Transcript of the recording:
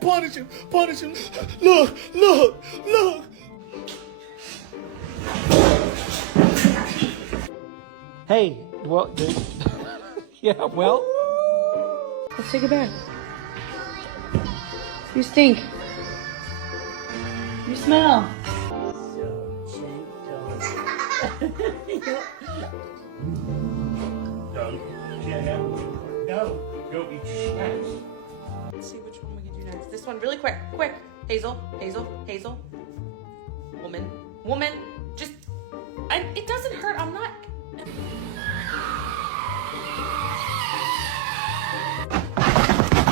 punish him. Punish him. Look, look, look. Hey, well, yeah, well. Let's take a bath. You stink. You smell. No, don't be shy. Let's see which one we can do next. This one, really quick, quick. Hazel, Hazel, Hazel. Woman, woman. Just, it doesn't hurt. I'm not.